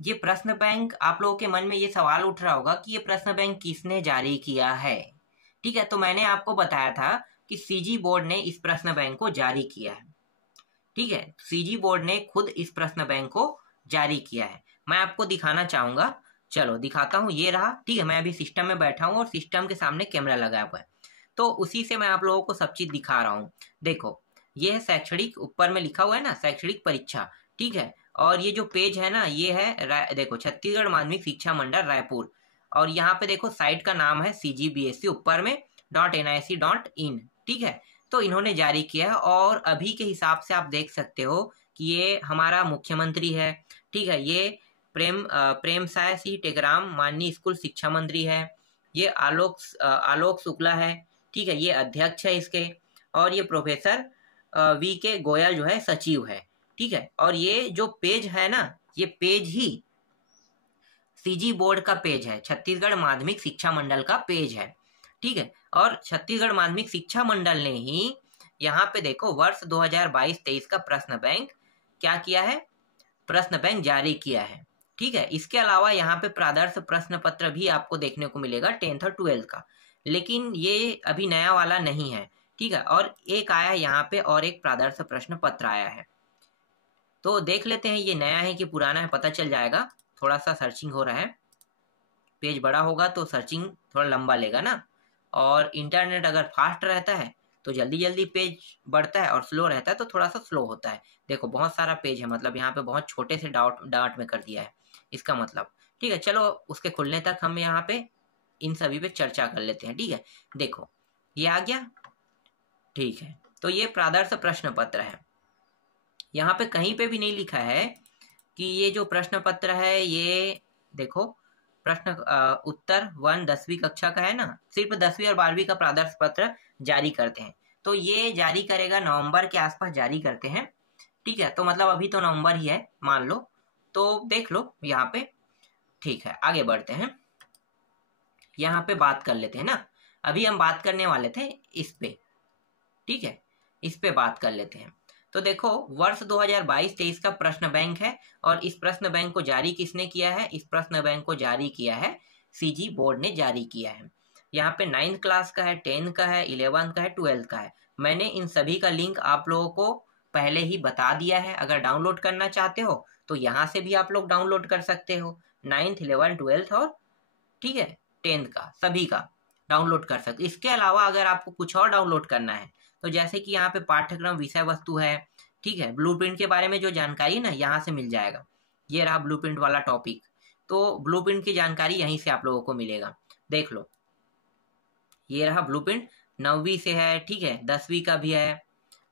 ये प्रश्न बैंक, आप लोगों के मन में ये सवाल उठ रहा होगा कि ये प्रश्न बैंक किसने जारी किया है। ठीक है, तो मैंने आपको बताया था कि सीजी बोर्ड ने इस प्रश्न बैंक को जारी किया है। ठीक है, सीजी बोर्ड ने खुद इस प्रश्न बैंक को जारी किया है। मैं आपको दिखाना चाहूंगा, चलो दिखाता हूँ। ये रहा। ठीक है, मैं अभी सिस्टम में बैठा हूँ और सिस्टम के सामने कैमरा लगा हुआ है, तो उसी से मैं आप लोगों को सब चीज दिखा रहा हूँ। देखो, ये है शैक्षणिक, ऊपर में लिखा हुआ है ना शैक्षणिक परीक्षा। ठीक है, और ये जो पेज है ना, ये है देखो छत्तीसगढ़ माध्यमिक शिक्षा मंडल रायपुर, और यहाँ पे देखो साइट का नाम है CGBSC, ऊपर में .nic.in। ठीक है, तो इन्होंने जारी किया है, और अभी के हिसाब से आप देख सकते हो कि ये हमारा मुख्यमंत्री है। ठीक है, ये प्रेमसाय सिंह टेकराम माननीय स्कूल शिक्षा मंत्री है। ये आलोक शुक्ला है। ठीक है, ये अध्यक्ष है इसके, और ये प्रोफेसर VK गोयल जो है सचिव है। ठीक है, और ये जो पेज है ना, ये पेज ही सीजी बोर्ड का पेज है, छत्तीसगढ़ माध्यमिक शिक्षा मंडल का पेज है। ठीक है, और छत्तीसगढ़ माध्यमिक शिक्षा मंडल ने ही यहाँ पे देखो वर्ष 2022-23 का प्रश्न बैंक क्या किया है, प्रश्न बैंक जारी किया है। ठीक है, इसके अलावा यहाँ पे प्रादर्श प्रश्न पत्र भी आपको देखने को मिलेगा 10th और 12th का, लेकिन ये अभी नया वाला नहीं है। ठीक है, और एक आया है यहाँ पे, और एक प्रादर्श प्रश्न पत्र आया है। तो देख लेते हैं ये नया है कि पुराना है, पता चल जाएगा। थोड़ा सा सर्चिंग हो रहा है, पेज बड़ा होगा तो सर्चिंग थोड़ा लंबा लेगा ना, और इंटरनेट अगर फास्ट रहता है तो जल्दी जल्दी पेज बढ़ता है, और स्लो रहता है तो थोड़ा सा स्लो होता है। देखो बहुत सारा पेज है, मतलब यहाँ पे बहुत छोटे से डाट में कर दिया है इसका मतलब। ठीक है, चलो उसके खुलने तक हम यहाँ पे इन सभी पे चर्चा कर लेते हैं। ठीक है, देखो ये आ गया। ठीक है, तो ये प्रादर्श प्रश्न पत्र है। यहाँ पे कहीं पे भी नहीं लिखा है कि ये जो प्रश्न पत्र है, ये देखो प्रश्न उत्तर 1 10वीं कक्षा का है ना, सिर्फ 10वीं और 12वीं का प्रादर्श पत्र जारी करते हैं। तो ये जारी करेगा नवंबर के आसपास जारी करते हैं। ठीक है, तो मतलब अभी तो नवंबर ही है मान लो, तो देख लो यहाँ पे। ठीक है, आगे बढ़ते हैं, यहाँ पे बात कर लेते हैं ना। अभी हम बात करने वाले थे इस पे। ठीक है, इस पे बात कर लेते हैं। तो देखो वर्ष 2022-23 का प्रश्न बैंक है, और इस प्रश्न बैंक को जारी किसने किया है, इस प्रश्न बैंक को जारी किया है सीजी बोर्ड ने जारी किया है। यहाँ पे 9th क्लास का है, 10th का है, 11th का है, 12th का है। मैंने इन सभी का लिंक आप लोगों को पहले ही बता दिया है। अगर डाउनलोड करना चाहते हो तो यहाँ से भी आप लोग डाउनलोड कर सकते हो, 9th 11th 12th और ठीक है 10th का सभी का डाउनलोड कर सकते। इसके अलावा अगर आपको कुछ और डाउनलोड करना है तो जैसे कि यहाँ पे पाठ्यक्रम विषय वस्तु है। ठीक है, ब्लूप्रिंट के बारे में जो जानकारी ना यहाँ से मिल जाएगा। ये रहा ब्लूप्रिंट वाला टॉपिक, तो ब्लूप्रिंट की जानकारी यहीं से आप लोगों को मिलेगा। देख लो, ये रहा ब्लूप्रिंट, 9वीं से है। ठीक है, 10वीं का भी है,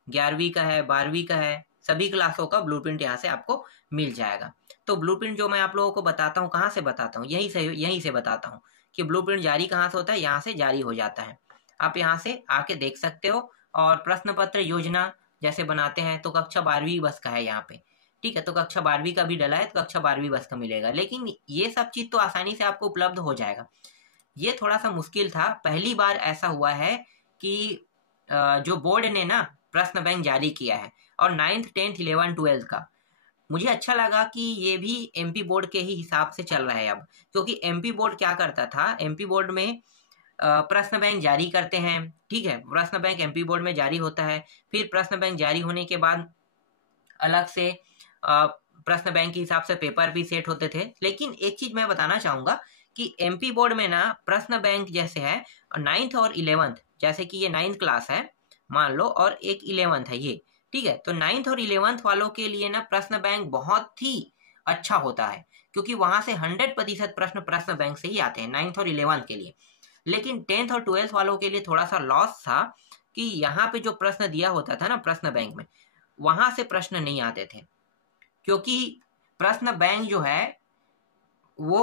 11वीं का है, 12वीं का है, सभी क्लासों का ब्लूप्रिंट यहाँ से आपको मिल जाएगा। तो ब्लूप्रिंट जो मैं आप लोगों को बताता हूँ, कहाँ से बताता हूँ, यहीं से बताता हूँ कि ब्लूप्रिंट जारी कहाँ से होता है, यहाँ से जारी हो जाता है। आप यहाँ से आके देख सकते हो। और प्रश्न पत्र योजना जैसे बनाते हैं तो कक्षा 12वीं बस का है यहाँ पे। ठीक है, तो कक्षा 12वीं का भी डला है तो कक्षा 12वीं बस का मिलेगा, लेकिन ये सब चीज तो आसानी से आपको उपलब्ध हो जाएगा। ये थोड़ा सा मुश्किल था, पहली बार ऐसा हुआ है कि जो बोर्ड ने ना प्रश्न बैंक जारी किया है, और 9th 10th 11th 12th का। मुझे अच्छा लगा कि ये भी MP बोर्ड के ही हिसाब से चल रहा है अब, क्योंकि MP बोर्ड क्या करता था, MP बोर्ड में प्रश्न बैंक जारी करते हैं। ठीक है, प्रश्न बैंक MP बोर्ड में जारी होता है, फिर प्रश्न बैंक जारी होने के बाद अलग से प्रश्न बैंक के हिसाब से पेपर भी सेट होते थे। लेकिन एक चीज मैं बताना चाहूंगा कि MP बोर्ड में ना प्रश्न बैंक जैसे है 9th और 11th, जैसे कि ये 9th क्लास है मान लो, और एक 11th है ये। ठीक है, तो 9th और 11th वालों के लिए ना प्रश्न बैंक बहुत ही अच्छा होता है, क्योंकि वहां से 100% प्रश्न बैंक से ही आते हैं 9th और 11th के लिए। लेकिन 10th और 12th वालों के लिए थोड़ा सा लॉस था कि यहाँ पे जो प्रश्न दिया होता था ना प्रश्न बैंक में, वहां से प्रश्न नहीं आते थे, क्योंकि प्रश्न बैंक जो है वो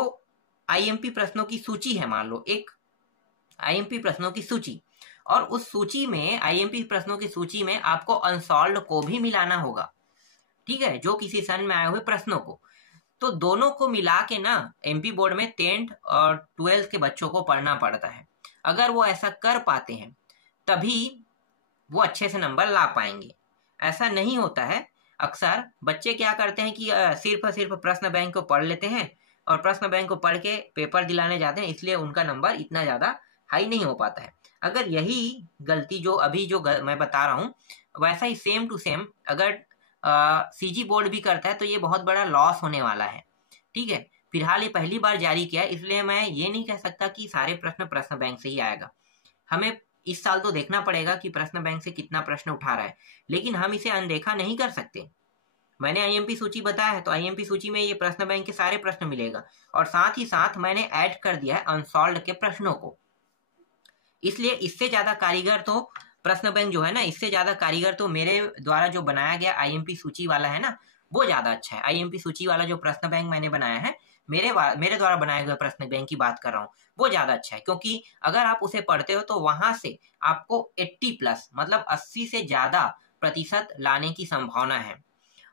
IMP प्रश्नों की सूची है। मान लो एक IMP प्रश्नों की सूची, और उस सूची में IMP प्रश्नों की सूची में आपको अनसॉल्व्ड को भी मिलाना होगा। ठीक है, जो किसी सन में आए हुए प्रश्नों को, तो दोनों को मिला के ना MP बोर्ड में 10th और 12th के बच्चों को पढ़ना पड़ता है। अगर वो ऐसा कर पाते हैं तभी वो अच्छे से नंबर ला पाएंगे। ऐसा नहीं होता है अक्सर बच्चे क्या करते हैं कि सिर्फ प्रश्न बैंक को पढ़ लेते हैं और प्रश्न बैंक को पढ़ के पेपर दिलाने जाते हैं, इसलिए उनका नंबर इतना ज़्यादा हाई नहीं हो पाता है। अगर यही गलती जो अभी मैं बता रहा हूँ वैसा ही सेम टू सेम अगर सीजी बोर्ड भी करता है तो ये बहुत बड़ा लॉस होने वाला है। ठीक है, फिलहाल ये पहली बार जारी किया है, इसलिए मैं ये नहीं कह सकता कि सारे प्रश्न बैंक से ही आएगा। हमें इस साल तो देखना पड़ेगा कि प्रश्न बैंक से कितना प्रश्न उठा रहा है, लेकिन हम इसे अनदेखा नहीं कर सकते। मैंने आईएमपी सूची बताया है तो आईएमपी सूची में ये प्रश्न बैंक के सारे प्रश्न मिलेगा, और साथ ही साथ मैंने ऐड कर दिया है अनसॉल्व के प्रश्नों को। इसलिए इससे ज्यादा कारीगर तो प्रश्न बैंक जो है ना, इससे ज्यादा कारीगर तो मेरे द्वारा जो बनाया गया आईएमपी सूची वाला है ना, वो ज्यादा अच्छा है। आईएमपी सूची वाला जो प्रश्न बैंक मैंने बनाया है, मेरे द्वारा बनाए हुए प्रश्न बैंक की बात कर रहा हूँ, वो ज्यादा अच्छा है। क्योंकि अगर आप उसे पढ़ते हो तो वहां से आपको 80+ मतलब 80 से ज्यादा प्रतिशत लाने की संभावना है।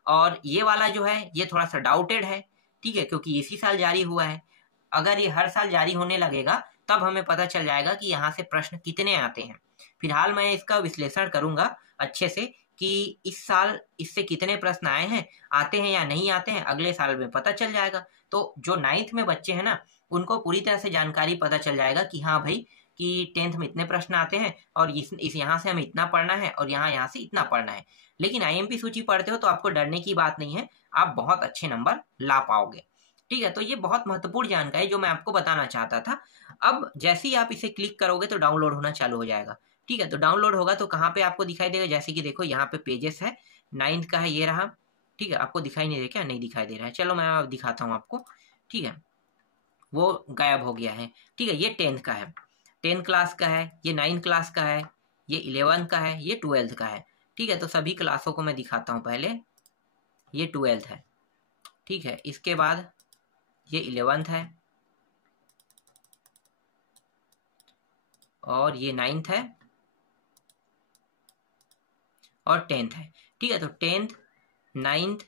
और ये वाला जो है ये थोड़ा सा डाउटेड है, ठीक है, क्योंकि इसी साल जारी हुआ है। अगर ये हर साल जारी होने लगेगा तब हमें पता चल जाएगा कि यहाँ से प्रश्न कितने आते हैं। फिलहाल मैं इसका विश्लेषण करूंगा अच्छे से कि इस साल इससे कितने प्रश्न आए हैं, आते हैं या नहीं आते हैं, अगले साल में पता चल जाएगा। तो जो 9th में बच्चे हैं ना, उनको पूरी तरह से जानकारी पता चल जाएगा कि हाँ भाई कि 10th में इतने प्रश्न आते हैं और इस यहाँ से हमें इतना पढ़ना है और यहाँ से इतना पढ़ना है। लेकिन आईएमपी सूची पढ़ते हो तो आपको डरने की बात नहीं है, आप बहुत अच्छे नंबर ला पाओगे। ठीक है, तो ये बहुत महत्वपूर्ण जानकारी जो मैं आपको बताना चाहता था। अब जैसे ही आप इसे क्लिक करोगे तो डाउनलोड होना चालू हो जाएगा। ठीक है, तो डाउनलोड होगा तो कहाँ पे आपको दिखाई देगा, जैसे कि देखो यहाँ पे पेजेस है, 9th का है, ये रहा। ठीक है, आपको दिखाई नहीं दे क्या? नहीं दिखाई दे रहा है, चलो मैं दिखाता हूँ आपको। ठीक है, वो गायब हो गया है। ठीक है, ये 10th का है, 10th क्लास का है, ये 9th क्लास का है, ये 11th का है, ये 12th का है। ठीक है, तो सभी क्लासों को मैं दिखाता हूँ। पहले ये 12th है, ठीक है, इसके बाद ये 11th है, और ये 9th है, और 10th है। ठीक है, तो 10th, 9th,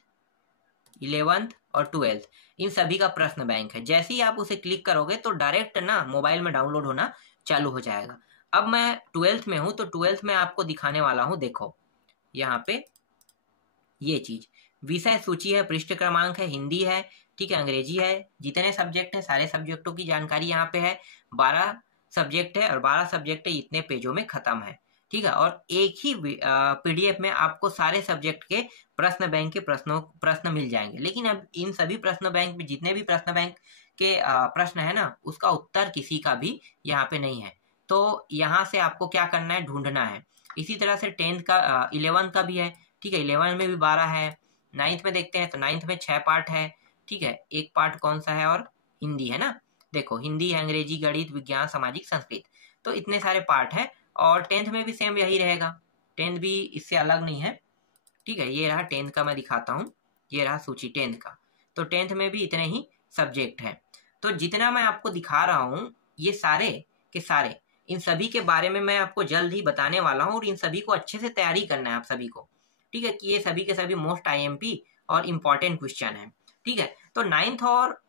11th और 12th इन सभी का प्रश्न बैंक है। जैसे ही आप उसे क्लिक करोगे तो डायरेक्ट ना मोबाइल में डाउनलोड होना चालू हो जाएगा। अब मैं 12th में हूं तो 12th में आपको दिखाने वाला हूं। देखो यहाँ पे ये चीज विषय सूची है, पृष्ठ क्रमांक है, हिंदी है, ठीक है, अंग्रेजी है, जितने सब्जेक्ट है सारे सब्जेक्टों की जानकारी यहाँ पे है। 12 सब्जेक्ट है और 12 सब्जेक्ट इतने पेजों में खत्म है। ठीक है, और एक ही पीडीएफ में आपको सारे सब्जेक्ट के प्रश्न बैंक के प्रश्न मिल जाएंगे। लेकिन अब इन सभी प्रश्न बैंक में जितने भी प्रश्न बैंक के प्रश्न है ना, उसका उत्तर किसी का भी यहाँ पे नहीं है। तो यहाँ से आपको क्या करना है, ढूंढना है। इसी तरह से 10th का 11th का भी है। ठीक है, 11 में भी 12 है। 9th में देखते हैं तो 9th में 6 पार्ट है। ठीक है, एक पार्ट कौन सा है, और हिंदी है ना। देखो हिंदी, अंग्रेजी, गणित, विज्ञान, सामाजिक, संस्कृत, तो इतने सारे पार्ट हैं। और 10th में भी सेम यही रहेगा, 10th भी इससे अलग नहीं है। ठीक है, ये रहा 10th का, मैं दिखाता हूँ, ये रहा सूची 10th का। तो 10th में भी इतने ही सब्जेक्ट हैं। तो जितना मैं आपको दिखा रहा हूँ ये सारे के सारे, इन सभी के बारे में मैं आपको जल्द ही बताने वाला हूँ, और इन सभी को अच्छे से तैयारी करना है आप सभी को। ठीक है, कि ये सभी के सभी मोस्ट आईएमपी और इम्पॉर्टेंट क्वेश्चन है। ठीक है, तो 9th और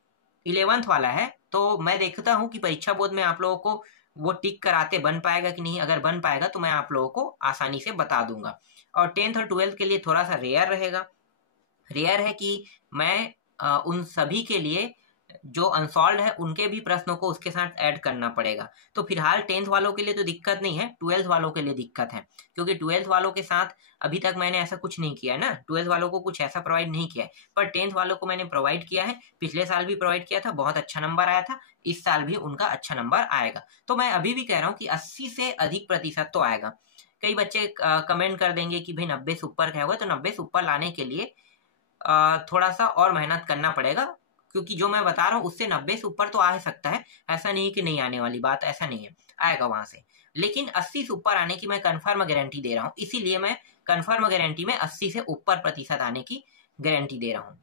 11th वाला है, तो मैं देखता हूँ कि परीक्षा बोर्ड में आप लोगों को वो टिक कराते बन पाएगा कि नहीं। अगर बन पाएगा तो मैं आप लोगों को आसानी से बता दूंगा। और 10th और 12th के लिए थोड़ा सा रेयर रहेगा। रेयर है कि मैं उन सभी के लिए जो अनसॉल्व है उनके भी प्रश्नों को उसके साथ ऐड करना पड़ेगा। तो फिलहाल 10th वालों के लिए तो दिक्कत नहीं है, 12th वालों के लिए दिक्कत है। क्योंकि 12th वालों के साथ अभी तक मैंने ऐसा कुछ नहीं किया है ना, 12th वालों को कुछ ऐसा प्रोवाइड नहीं किया है, पर 10th वालों को मैंने प्रोवाइड किया है। पिछले साल भी प्रोवाइड किया था, बहुत अच्छा नंबर आया था, इस साल भी उनका अच्छा नंबर आएगा। तो मैं अभी भी कह रहा हूँ कि 80 से अधिक प्रतिशत तो आएगा। कई बच्चे कमेंट कर देंगे कि भाई 90 से ऊपर का होगा, तो 90 से ऊपर लाने के लिए थोड़ा सा और मेहनत करना पड़ेगा। क्योंकि जो मैं बता रहा हूँ उससे 90 से ऊपर तो आ सकता है, ऐसा नहीं कि नहीं आने वाली बात, ऐसा नहीं है, आएगा वहां से। लेकिन 80 से ऊपर आने की मैं कंफर्म गारंटी दे रहा हूँ, इसीलिए मैं कंफर्म गारंटी में 80 से ऊपर प्रतिशत आने की गारंटी दे रहा हूँ।